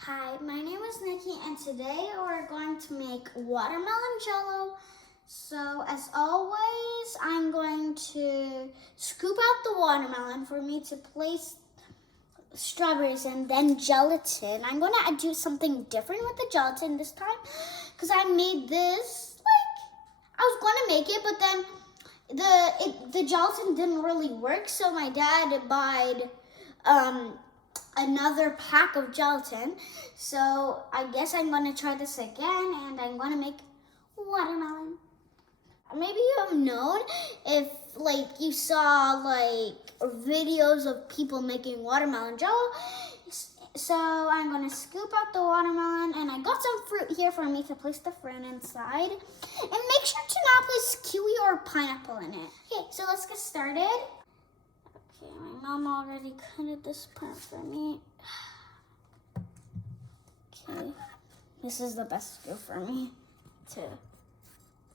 Hi, my name is Nikki, and today we're going to make watermelon jello. So, as always, I'm going to scoop out the watermelon for me to place strawberries and then gelatin. I'm going to do something different with the gelatin this time because I made this, I was going to make it, but then the gelatin didn't really work, so my dad bought another pack of gelatin. So I guess I'm gonna try this again, and I'm gonna make watermelon. Maybe you have known if you saw videos of people making watermelon jello. So I'm gonna scoop out the watermelon, and I got some fruit here for me to place the fruit inside. And make sure to not place kiwi or pineapple in it. Okay, so let's get started. Okay, my mom already cutted this part for me. Okay, this is the best scoop for me to.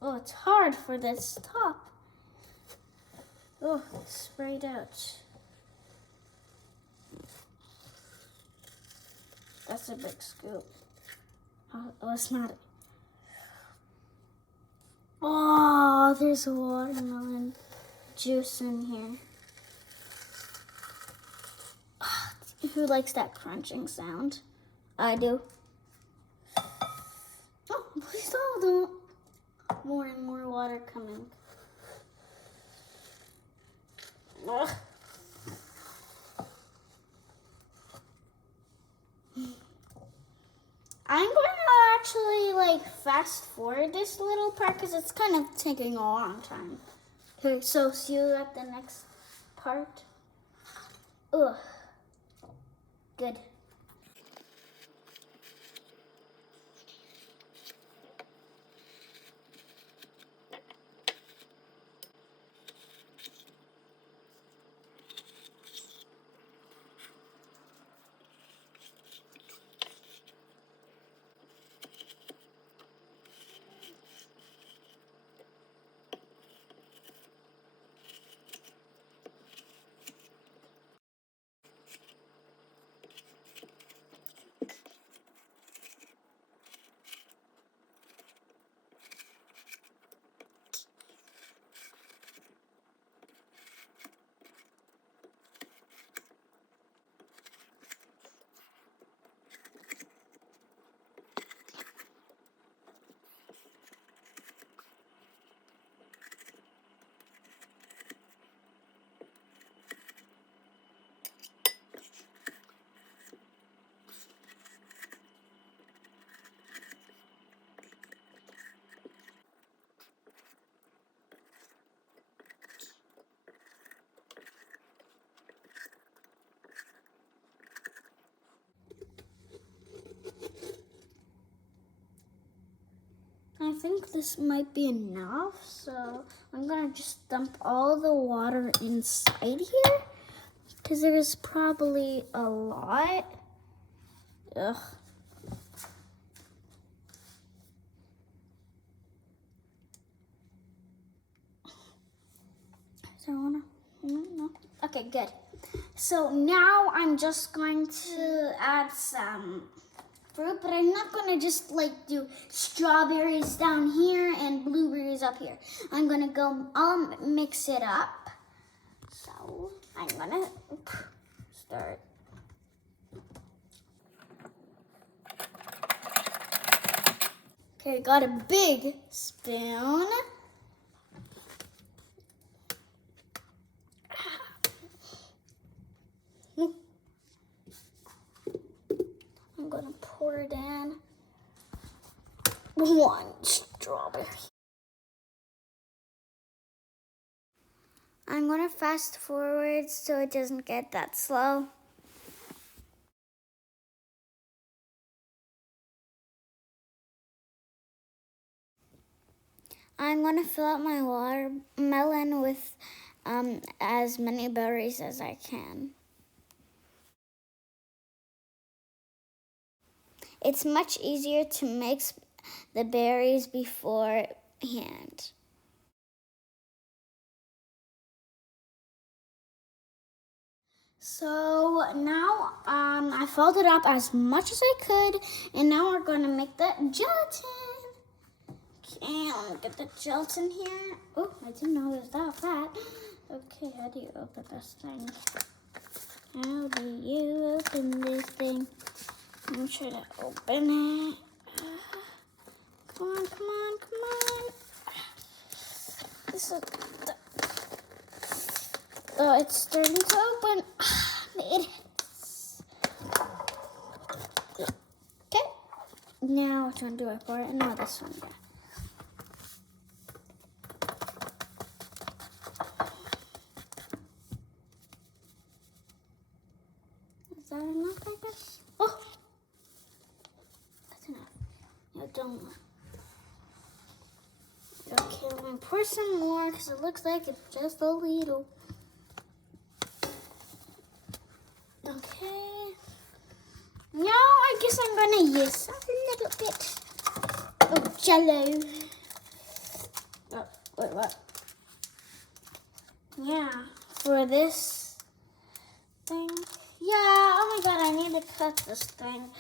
Oh, it's hard for this top. Oh, sprayed out. That's a big scoop. Oh, it's not. Oh, there's watermelon juice in here. Who likes that crunching sound? I do. Oh, please don't. More and more water coming. Ugh. I'm going to actually fast forward this little part because it's kind of taking a long time. Okay, so see you at the next part. Ugh. Good. I think this might be enough, so I'm gonna just dump all the water inside here because there's probably a lot. Ugh. Do I wanna? No. Okay, good. So now I'm just going to add some fruit, but I'm not gonna just do strawberries down here and blueberries up here. I'm gonna I'll mix it up. So I'm gonna start. Okay, got a big spoon. I'm gonna pour it in. One strawberry. I'm gonna fast forward so it doesn't get that slow. I'm gonna fill up my watermelon with as many berries as I can. It's much easier to mix the berries beforehand. So now I folded up as much as I could, and now we're gonna make the gelatin. Okay, let me get the gelatin here. Oh, I didn't know it was that fat. Okay, how do you open this thing? How do you open this thing? Let me try to open it. Come on, come on, come on. This is oh, it's starting to open. It is. Okay. Now which one do I pour it? No, this one. Is that enough, I guess? Oh! That's enough. No, don't. Okay, I'm gonna pour some more because it looks like it's just a little. Okay. Now I guess I'm gonna use a little bit of Jello. Oh, wait, what? Yeah, for this thing. Yeah, oh my god, I need to cut this thing.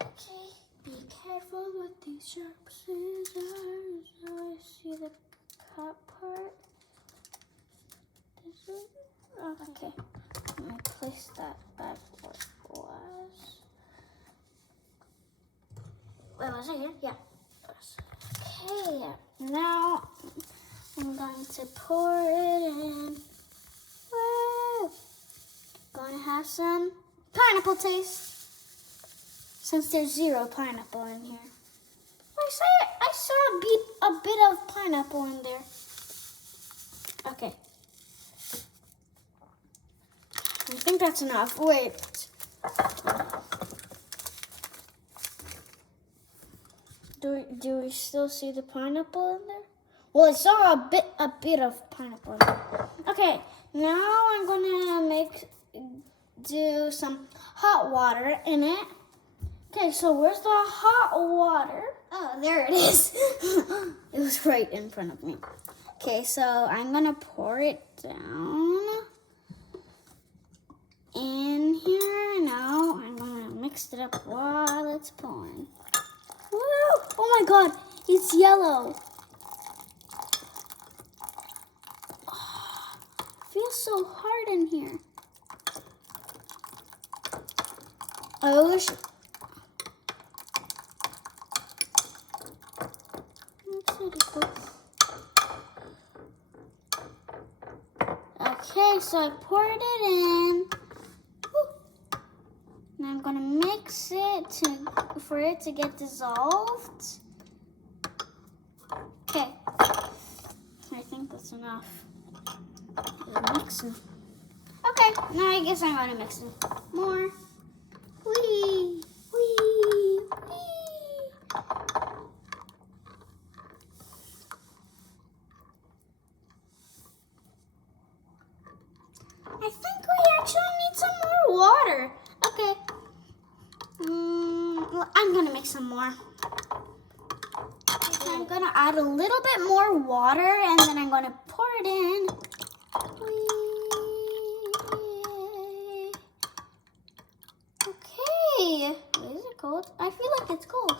Okay, be careful with these sharp scissors. Oh, I see the cut part. This is, oh, okay, let me place that back where it was. Wait, was it here? Yeah. Okay, now I'm going to pour it in. Woo! Gonna have some pineapple taste. Since there's 0 pineapple in here. I saw a bit of pineapple in there. Okay. I think that's enough. Wait. Do we still see the pineapple in there? Well, I saw a bit of pineapple in there. Okay, now I'm gonna do some hot water in it. Okay, so where's the hot water? Oh, there it is. It was right in front of me. Okay, so I'm gonna pour it down in here. Now I'm gonna mix it up while it's pouring. Woo! Oh my god, it's yellow. Oh, it feels so hard in here. I wish. Okay, so I poured it in. Woo. Now I'm gonna mix it for it to get dissolved. Okay, I think that's enough. Mix it. Okay, now I guess I'm gonna mix it more. Wee, wee, wee. I think we actually need some more water. Okay. Well, I'm gonna make some more. Okay, I'm gonna add a little bit more water and then I'm gonna pour it in. Okay. Is it cold? I feel like it's cold.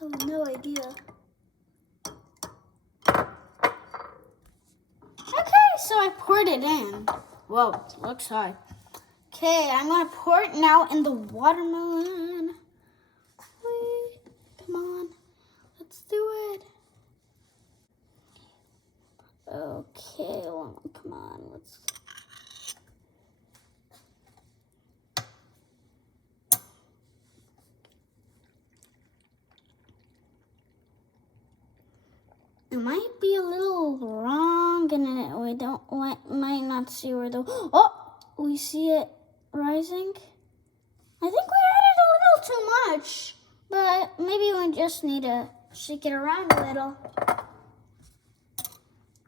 I have no idea. So I poured it in. Whoa, it looks high. Okay, I'm gonna pour it now in the watermelon. Wait, come on, let's do it. Okay, well, come on, let's. It might be a little wrong, and we might not see where the. Oh, we see it rising. I think we added a little too much, but maybe we just need to shake it around a little.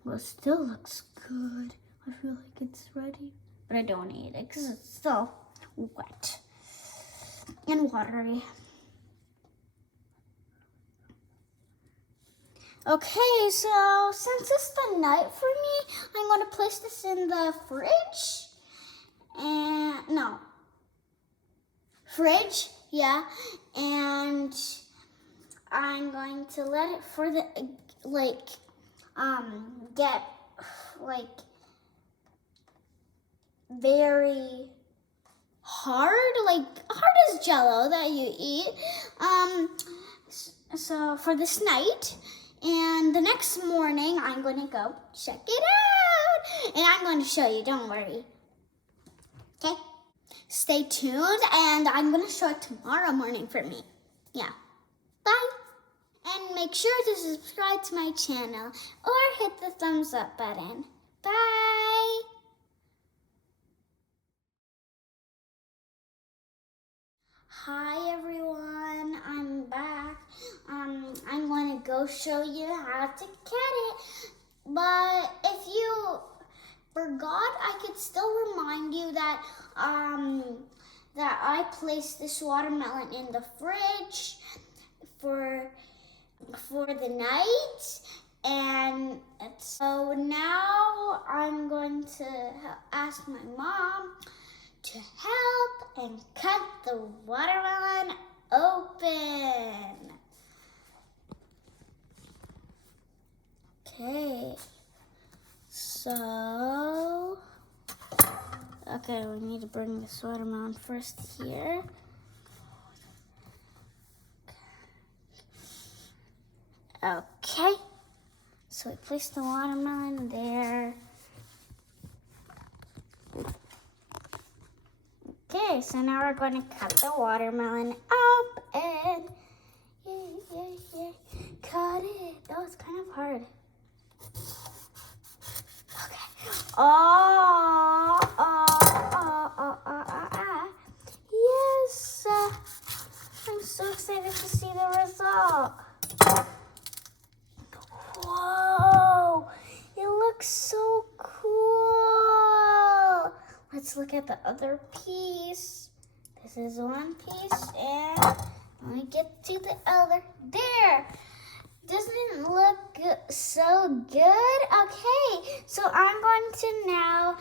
Well, it still looks good. I feel like it's ready, but I don't eat it because it's still wet and watery. Okay, so since it's the night for me, I'm going to place this in the fridge. And no, fridge, yeah. And I'm going to let it for the get very hard as Jello that you eat. So for this night, and the next morning I'm going to go check it out, and I'm going to show you. Don't worry. Okay. Stay tuned, and I'm going to show it tomorrow morning for me. Yeah. Bye. And make sure to subscribe to my channel or hit the thumbs up button. Bye. Hi everyone, I'm back. I'm going to go show you how to cut it. But if you forgot, I could still remind you that that I placed this watermelon in the fridge for the night. And so now I'm going to ask my mom to help and cut the watermelon open. Okay, so, we need to bring this watermelon first here. Okay, so we place the watermelon there. Okay, so now we're going to cut the watermelon up and cut it. Oh, it's kind of hard. Okay. Yes. I'm so excited to see the result. Whoa, it looks so cool. Let's look at the other piece. This is one piece, and let me get to the other. There. Doesn't it look so good? Okay, so I'm going to now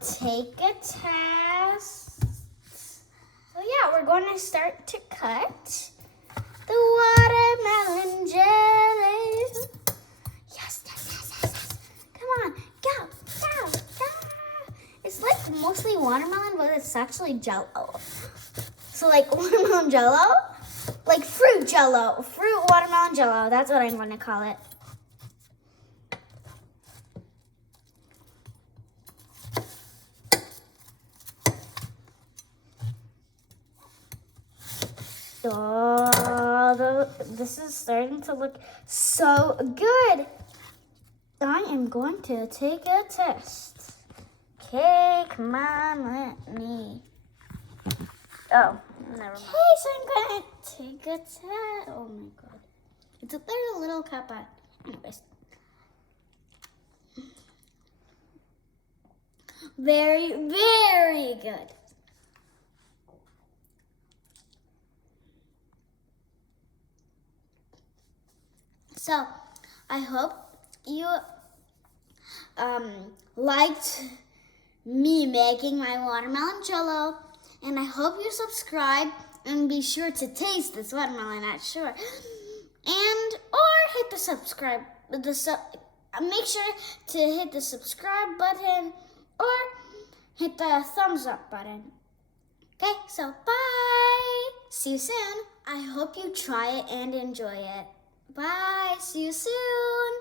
take a test. So yeah, we're going to start to cut the watermelon jelly. Yes. Come on, go. It's like mostly watermelon, but it's actually Jello. So like watermelon Jello, like fruit Jello, fruit watermelon Jello. That's what I'm going to call it. Oh, this is starting to look so good. I am going to take a test. Okay, come on, let me. Oh, never mind. Okay, so I'm going to take a test. Oh my God. There's a little cup on. Anyways. Very, very good. So, I hope you liked me making my watermelon Jello, and I hope you subscribe and be sure to taste this watermelon, not sure, and or hit the subscribe make sure to hit the subscribe button or hit the thumbs up button. Okay, so bye. See you soon. I hope you try it and enjoy it. Bye. See you soon.